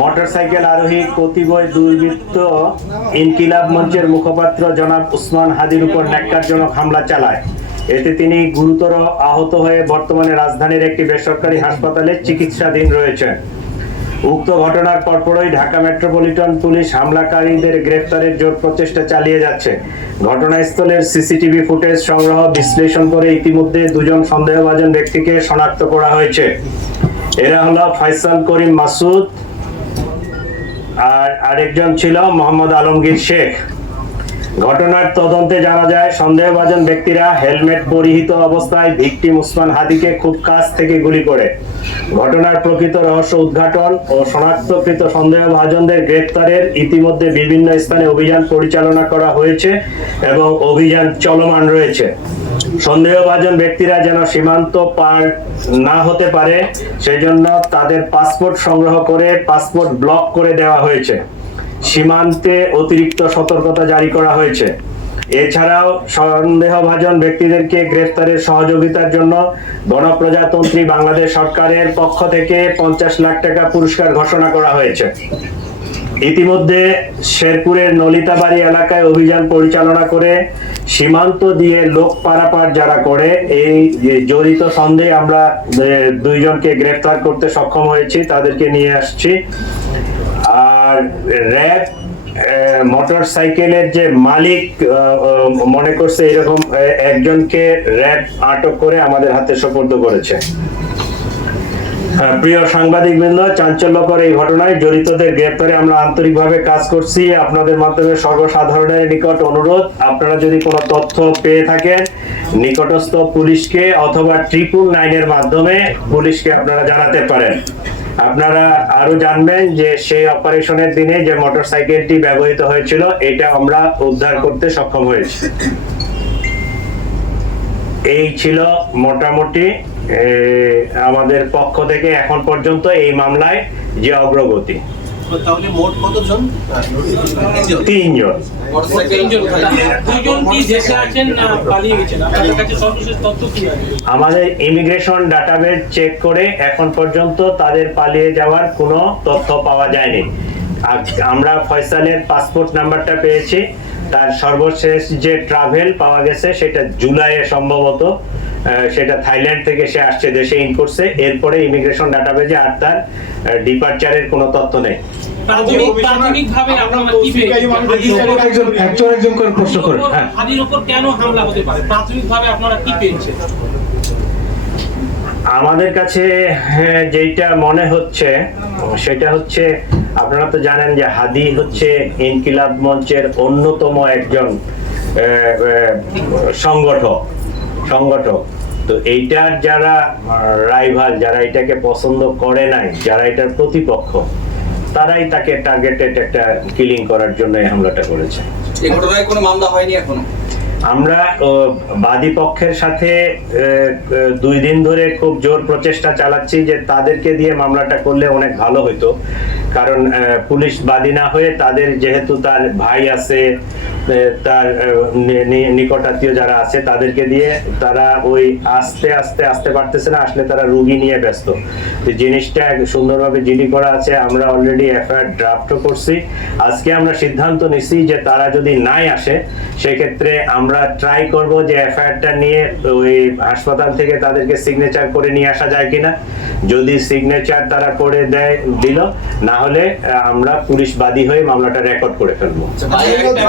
Motorcycle আরোহী কতিপয় দুর্বৃত্ত ইনকিলাব মঞ্চের মুখপাত্র জনাব উসমান হাদির উপর ন্যাক্কারজনক হামলা চালায়। এতে তিনি গুরুতর আহত হয়ে বর্তমানে রাজধানীর একটি বেসরকারি হাসপাতালে চিকিৎসাধীন রয়েছেন। উক্ত ঘটনার পরপরই ঢাকা মেট্রোপলিটন পুলিশ হামলাকারীদের গ্রেফতারের জোর প্রচেষ্টা চালিয়ে যাচ্ছে। ঘটনাস্থলের সিসিটিভি ফুটেজ সংগ্রহ বিশ্লেষণ করে ইতিমধ্যে দুজন সন্দেহভাজন ব্যক্তিকে শনাক্ত করা হয়েছে। এরা হলো ফয়সাল করিম মাসুদ আর আরেকজন ছিল মোহাম্মদ আলমগীর শেখ। ঘটনার তদন্তে জানা যায়, সন্দেহভাজন ব্যক্তিরা হেলমেট পরিহিত অবস্থায় ভিকটিম উসমান হাদিকে খুব কাছ থেকে গুলি করে। ঘটনার প্রকৃত রহস্য উদ্ঘাটন ও শনাক্তকৃত সন্দেহভাজনদের গ্রেপ্তারের ইতিমধ্যে বিভিন্ন স্থানে অভিযান পরিচালনা করা হয়েছে এবং অভিযান চলমান রয়েছে। সন্দেহভাজন ব্যক্তিরা যেন সীমান্ত পার না হতে পারে সেই জন্য তাদের পাসপোর্ট সংগ্রহ করে পাসপোর্ট ব্লক করে দেওয়া হয়েছে। সীমান্তে অতিরিক্ত সতর্কতা জারি করা হয়েছে। এছাড়াও সন্দেহভাজন ব্যক্তিদেরকে গ্রেফতারের সহযোগিতার জন্য গণপ্রজাতন্ত্রী বাংলাদেশ সরকারের পক্ষ থেকে পঞ্চাশ লাখ টাকা পুরস্কার ঘোষণা করা হয়েছে। ইতিমধ্যে শেরপুরের নলিতাবাড়ি এলাকায় অভিযান পরিচালনা করে সীমান্ত দিয়ে লোক পারাপার যারা করে, এই জড়িত সন্দেহে আমরা দুইজনকে গ্রেফতার করতে সক্ষম হয়েছি, তাদেরকে নিয়ে আসছি। আর র্যাব মোটর সাইকেলের যে মালিক মনে করছে এরকম একজনকে র্যাব আটক করে আমাদের হাতে সোপর্দ করেছে। প্রিয় সাংবাদিক বৃন্দ চাঞ্চল্যকর এই ঘটনায় জড়িতদের গ্রেপ্তারে আমরা আন্তরিকভাবে কাজ করছি। আপনাদের মাধ্যমে সর্বসাধারণের নিকট অনুরোধ, আপনারা যদি কোনো তথ্য পেয়ে থাকেন, নিকটস্থ পুলিশকে অথবা ট্রিপল নাইনের মাধ্যমে পুলিশকে আপনারা জানাতে পারেন। আপনারা আরও জানবেন যে সেই অপারেশনের দিনে যে মোটরসাইকেলটি ব্যবহৃত হয়েছিল, এটা আমরা উদ্ধার করতে সক্ষম হয়েছি। এই ছিল মোটামুটি আমাদের পক্ষ থেকে এখন পর্যন্ত এই মামলায় যে অগ্রগতি। তাহলে মোট কতজন? তিনজন। তিনজন তিনজন দুজন কি দেশে আছেন না পালিয়ে গেছেন? আপনাদের কাছে সর্বশেষ তথ্য কি আছে? আমাদের ইমিগ্রেশন ডাটাবেস চেক করে এখন পর্যন্ত তাদের পালিয়ে যাওয়ার কোনো তথ্য পাওয়া যায়নি। আমরা ফয়সালের পাসপোর্ট নাম্বারটা পেয়েছি। তার সর্বশেষ যে ট্রাভেল পাওয়া গেছে সেটা জুলাইয়ে সম্ভবত সেটা থাইল্যান্ড থেকে সে আসছে দেশে ইন করছে এরপরে ইমিগ্রেশন ডাটাবেজে আর তার ডিপার্চারের কোনো তথ্য নেই। হ্যাঁ। হাদির উপর কেন হামলা হতে পারে? প্রাথমিক ভাবে আপনারা কি পেয়েছেন? আমাদের কাছে হ্যাঁ, যেটা মনে হচ্ছে সেটা হচ্ছে আপনারা তো জানেন যে হাদি হচ্ছে ইনকিলাব মঞ্চের অন্যতম একজন সংগঠক সংগঠক। তো এইটার যারা রাইভাল যারা এটাকে পছন্দ করে নাই, যারা এটার প্রতিপক্ষ, তারাই তাকে টার্গেটেড একটা কিলিং করার জন্য হামলাটা করেছে। এই ঘটনায় কোনো মামলা হয়নি এখনও? আমরা বাদী পক্ষের সাথে দুই দিন ধরে খুব জোর প্রচেষ্টা চালাচ্ছি যে তাদেরকে দিয়ে মামলাটা করলে অনেক ভালো হতো কারণ পুলিশ বাদী না হয়ে তাদের যেহেতু তার ভাই আছে তার এ, নি- নি- নিকটাত্মীয় যারা আছে তাদেরকে দিয়ে তারা ওই আস্তে আস্তে আসতে পারতেছে না আসলে তারা রুগী নিয়ে ব্যস্ত। জিনিসটা সুন্দরভাবে জিডি করা আছে আমরা অলরেডি এফআইআর ড্রাফটও করছি। আজকে আমরা সিদ্ধান্ত নিছি যে তারা যদি নাই আসে সেক্ষেত্রে আমরা ট্রাই করব যে এফআইআরটা নিয়ে ওই হাসপাতাল থেকে তাদেরকে সিগনেচার করে নিয়ে আসা যায় কিনা। যদি সিগনেচার তারা করে দেয় দিল না হলে আমরা পুলিশ বাদী হয়ে মামলাটা রেকর্ড করে ফেলব। বিষয়